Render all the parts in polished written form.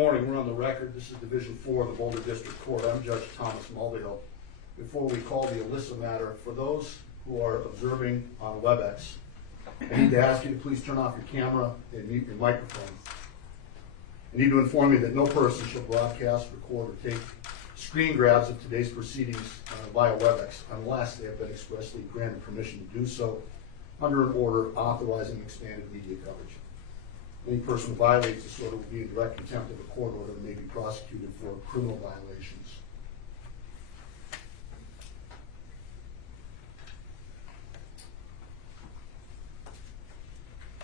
morning. We're on the record. This is Division 4 of the Boulder District Court. I'm Judge Thomas Mulvihill. Before we call the Alyssa matter, for those who are observing on WebEx, I need to ask you to please turn off your camera and mute your microphone. I need to inform you that no person shall broadcast, record, or take screen grabs of today's proceedings via WebEx unless they have been expressly granted permission to do so under an order authorizing expanded media coverage. Any person who violates this order will be in direct contempt of a court order and may be prosecuted for criminal violations.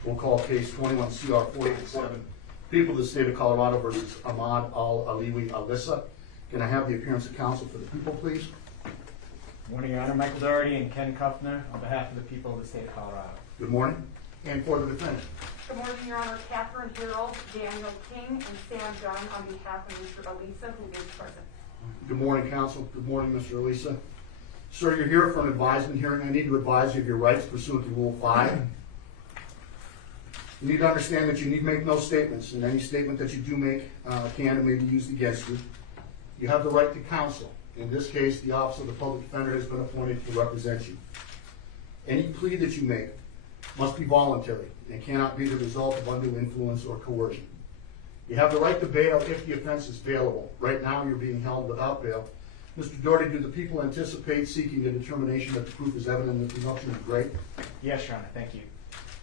We'll call case 21 CR 487, People of the State of Colorado versus Ahmad Al-Aliwi Alyssa. Can I have the appearance of counsel for the people, please? Good morning, Your Honor. Michael Doherty and Ken Kuffner on behalf of the people of the state of Colorado. Good morning. And for the defendant. Good morning, Your Honor. Catherine Harold, Daniel King, and Sam Dunn on behalf of Mr. Alyssa, who is present. Good morning, counsel. Good morning, Mr. Alyssa. Sir, you're here for an advisement hearing. I need to advise you of your rights pursuant to Rule 5. You need to understand that you need make no statements, and any statement that you do make can and may be used against you. You have the right to counsel. In this case, the Office of the Public Defender has been appointed to represent you. Any plea that you make must be voluntary and cannot be the result of undue influence or coercion. You have the right to bail if the offense is bailable. Right now, you're being held without bail. Mr. Doherty, do the people anticipate seeking a determination that the proof is evident and the presumption is great? Yes, Your Honor. Thank you.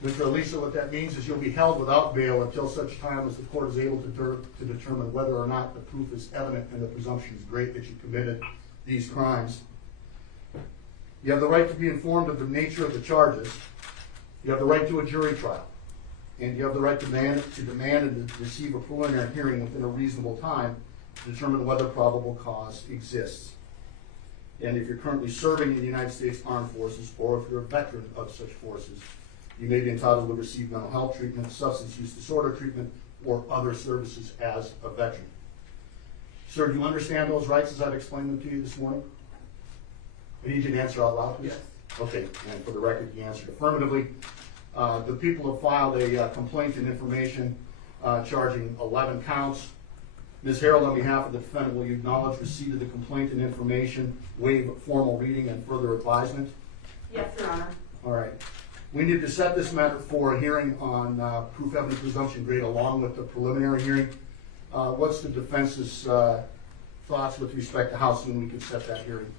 Mr. Alyssa, what that means is you'll be held without bail until such time as the court is able to determine whether or not the proof is evident and the presumption is great that you committed these crimes. You have the right to be informed of the nature of the charges. You have the right to a jury trial. And you have the right to demand and to receive a preliminary hearing within a reasonable time to determine whether probable cause exists. And if you're currently serving in the United States Armed Forces, or if you're a veteran of such forces, you may be entitled to receive mental health treatment, substance use disorder treatment, or other services as a veteran. Sir, do you understand those rights as I've explained them to you this morning? I need you to answer out loud, please. Yes. Okay, and for the record, you answered affirmatively. The people have filed a complaint and information charging 11 counts. Ms. Harold, on behalf of the defendant, will you acknowledge receipt of the complaint and information, waive formal reading, and further advisement? Yes, Your Honor. All right. We need to set this matter for a hearing on proof evidence presumption grade along with the preliminary hearing. What's the defense's thoughts with respect to how soon we could set that hearing?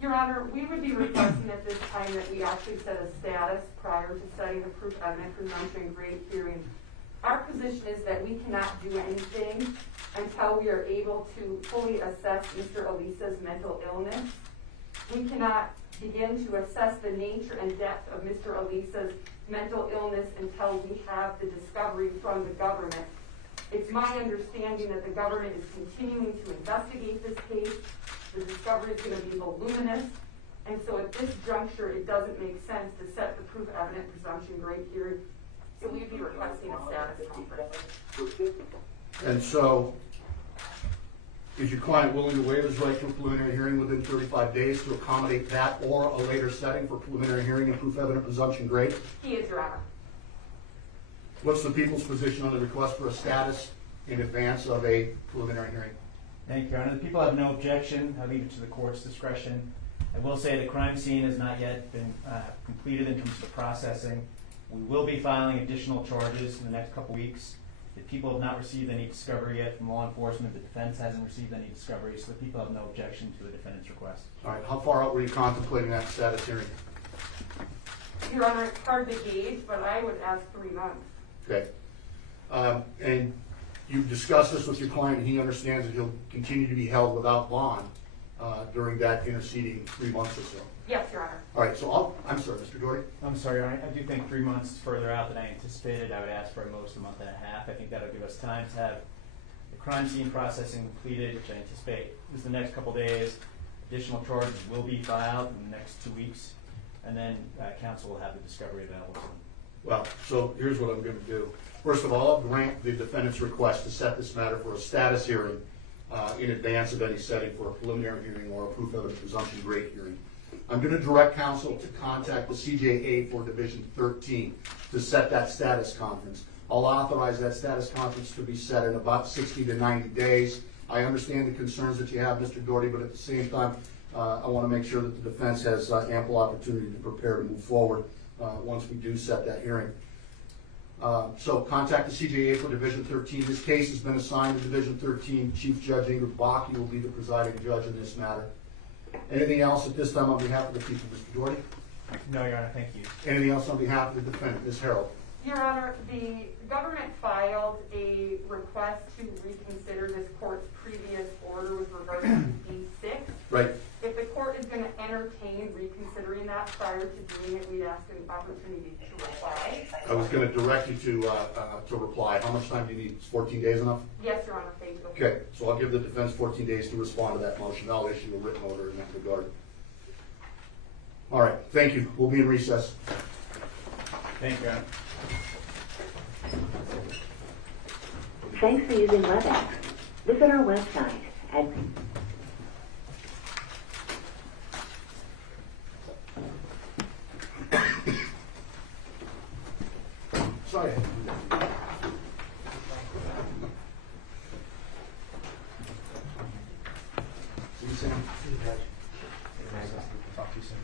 Your Honor, we would be requesting at this time that we actually set a status prior to setting the proof evidence presumption grade hearing. Our position is that we cannot do anything until we are able to fully assess Mr. Alyssa's mental illness. We cannot begin to assess the nature and depth of Mr. Alyssa's mental illness until we have the discovery from the government. It's my understanding that the government is continuing to investigate this case. The discovery is going to be voluminous, and so at this juncture, it doesn't make sense to set the proof evidence presumption grade hearing. So we'd be requesting a status conference. And so, is your client willing to waive his right to a preliminary hearing within 35 days to accommodate that or a later setting for preliminary hearing and proof evidence presumption grade? He is, Your Honor. What's the people's position on the request for a status in advance of a preliminary hearing? Thank you, Your Honor. The people have no objection. I leave it to the court's discretion. I will say the crime scene has not yet been completed in terms of the processing. We will be filing additional charges in the next couple weeks. The people have not received any discovery yet from law enforcement. The defense hasn't received any discovery, so the people have no objection to the defendant's request. All right. How far out were you contemplating that status hearing? Your Honor, it's hard to gauge, but I would ask 3 months. Okay. And you've discussed this with your client, and he understands that he'll continue to be held without bond during that interceding 3 months or so. Yes, Your Honor. All right. So I'm sorry, Mr. Doherty. I'm sorry, Your Honor. I do think 3 months is further out than I anticipated. I would ask for at most a month and a half. I think that'll give us time to have the crime scene processing completed, which I anticipate is the next couple days. Additional charges will be filed in the next 2 weeks, and then counsel will have the discovery available. Well, so here's what I'm going to do. First of all, I'll grant the defendant's request to set this matter for a status hearing in advance of any setting for a preliminary hearing or a proof evidence presumption grade hearing. I'm going to direct counsel to contact the CJA for Division 13 to set that status conference. I'll authorize that status conference to be set in about 60 to 90 days. I understand the concerns that you have, Mr. Doherty, but at the same time, I want to make sure that the defense has ample opportunity to prepare to move forward once we do set that hearing. So contact the CJA for Division 13. This case has been assigned to Division 13. Chief Judge Ingrid Bakke will be the presiding judge in this matter. Anything else at this time on behalf of the people, Mr. Doherty? No, Your Honor, thank you. Anything else on behalf of the defendant, Ms. Harold? Your Honor, the government filed a request to reconsider this court's previous order with regard to B6. Right. If the court is going to entertain reconsidering that prior to doing it, we'd ask an opportunity to reply. I was going to direct you to reply. How much time do you need? Is 14 days enough? Yes, Your Honor, thank you. Okay, so I'll give the defense 14 days to respond to that motion. I'll issue a written order in that regard. All right, thank you. We'll be in recess. Thank you, Your Honor. Thanks for using WebEx. Visit our website at Sorry. See you, Sam. Talk to you soon.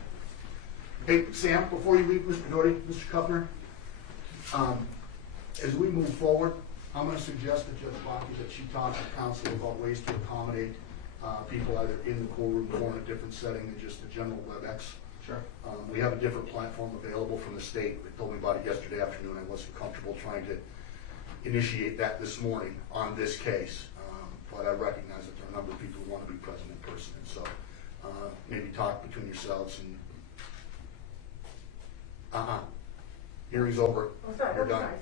Hey, Sam, before you leave, Mr. Doherty, Mr. Kuffner, as we move forward, I'm going to suggest to Judge Bakke that she talks to counsel about ways to accommodate people either in the courtroom or in a different setting than just the general WebEx. Sure. We have a different platform available from the state. They told me about it yesterday afternoon. I wasn't comfortable trying to initiate that this morning on this case. But I recognize that there are a number of people who want to be present in person. And so maybe talk between yourselves and hearing's over. Oh, sorry, We're I'm done. sorry.